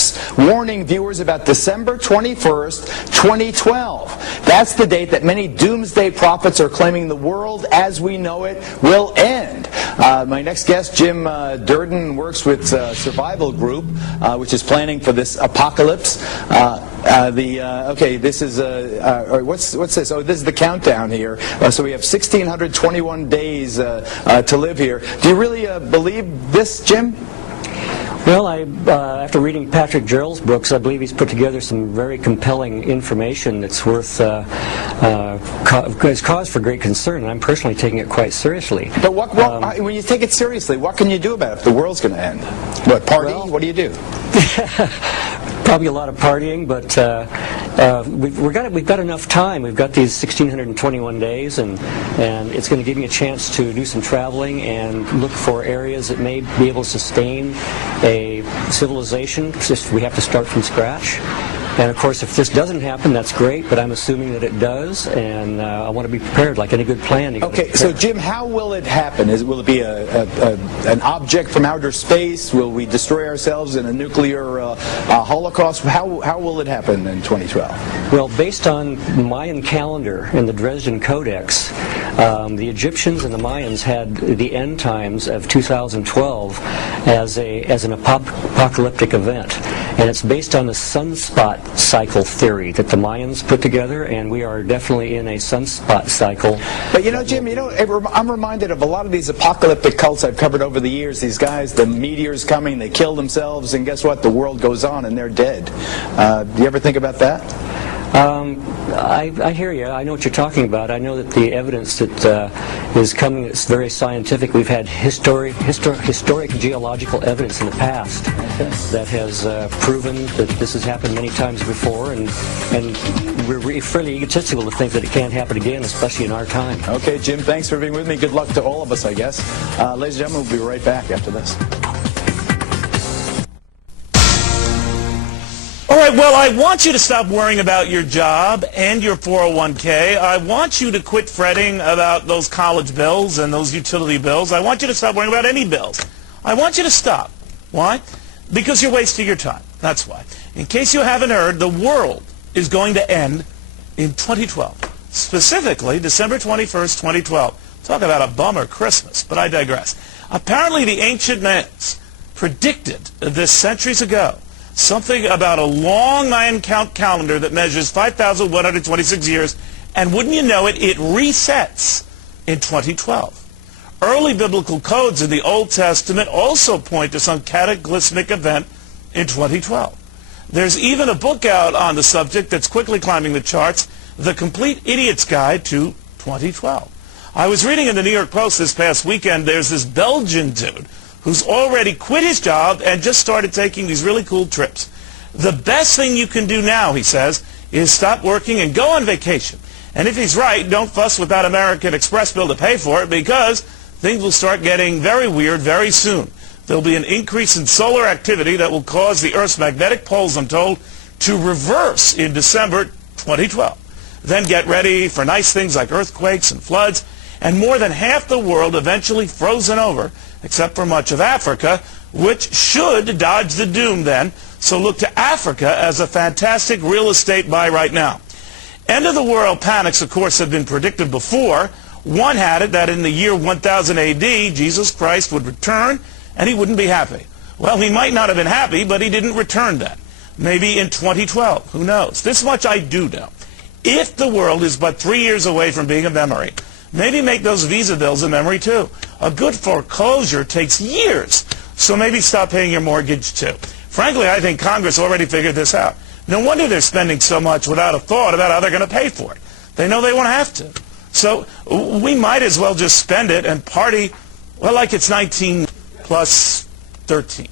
apocalypse, warning viewers about December 21st, 2012. That's the date that many doomsday prophets are claiming the world as we know it will end. My next guest, Jim Durden, works with Survival Group, which is planning for this apocalypse. Okay, this is what's this? Oh, this is the countdown here. So we have 1,621 days to live here. Do you really believe this, Jim? Well, after reading Patrick Gerald's books, I believe he's put together some very compelling information that's worth cause for great concern, and I'm personally taking it quite seriously. But when you take it seriously, what can you do about it if the world's going to end? What, party? Well, what do you do? Probably a lot of partying, but we've got enough time. We've got these 1,621 days, and it's going to give me a chance to do some traveling and look for areas that may be able to sustain a civilization. Just we have to start from scratch. And of course, if this doesn't happen, that's great, but I'm assuming that it does, and I want to be prepared, like any good plan. Okay, so Jim, how will it happen? Will it be an object from outer space? Will we destroy ourselves in a nuclear holocaust? How will it happen in 2012? Well, based on the Mayan calendar and the Dresden Codex, the Egyptians and the Mayans had the end times of 2012 as an apocalyptic event, and it's based on the sunspot cycle theory that the Mayans put together, and we are definitely in a sunspot cycle. But you know, Jim, I'm reminded of a lot of these apocalyptic cults I've covered over the years. These guys, the meteor's coming, they kill themselves, and guess what? The world goes on and they're dead. Do you ever think about that? I hear you. I know what you're talking about. I know that the evidence that is coming is very scientific. We've had historic geological evidence in the past that has proven that this has happened many times before, and we're fairly egotistical to think that it can't happen again, especially in our time. Okay, Jim, thanks for being with me. Good luck to all of us, I guess. Ladies and gentlemen, we'll be right back after this. All right, well, I want you to stop worrying about your job and your 401k. I want you to quit fretting about those college bills and those utility bills. I want you to stop worrying about any bills. I want you to stop. Why? Because you're wasting your time. That's why. In case you haven't heard, the world is going to end in 2012. Specifically, December 21st, 2012. Talk about a bummer Christmas, but I digress. Apparently, the ancient mayans predicted this centuries ago. Something about a long Mayan calendar that measures 5,126 years, and wouldn't you know it, it resets in 2012. Early biblical codes in the Old Testament also point to some cataclysmic event in 2012. There's even a book out on the subject that's quickly climbing the charts, The Complete Idiot's Guide to 2012. I was reading in the New York Post this past weekend, there's this Belgian dude who's already quit his job and just started taking these really cool trips. The best thing you can do now, he says, is stop working and go on vacation. And if he's right, don't fuss with that American Express bill to pay for it, because things will start getting very weird very soon. There'll be an increase in solar activity that will cause the Earth's magnetic poles, I'm told, to reverse in December 2012. Then get ready for nice things like earthquakes and floods, and more than half the world eventually frozen over, except for much of Africa, which should dodge the doom then. So look to Africa as a fantastic real estate buy right now. End of the world panics, of course, have been predicted before. One had it that in the year 1000 AD, Jesus Christ would return and he wouldn't be happy. Well, he might not have been happy, but he didn't return then. Maybe in 2012, who knows? This much I do know. If the world is but 3 years away from being a memory, maybe make those Visa bills a memory too. A good foreclosure takes years, so maybe stop paying your mortgage too. Frankly, I think Congress already figured this out. No wonder they're spending so much without a thought about how they're going to pay for it. They know they won't have to. So we might as well just spend it and party, well, like it's 19 plus 13.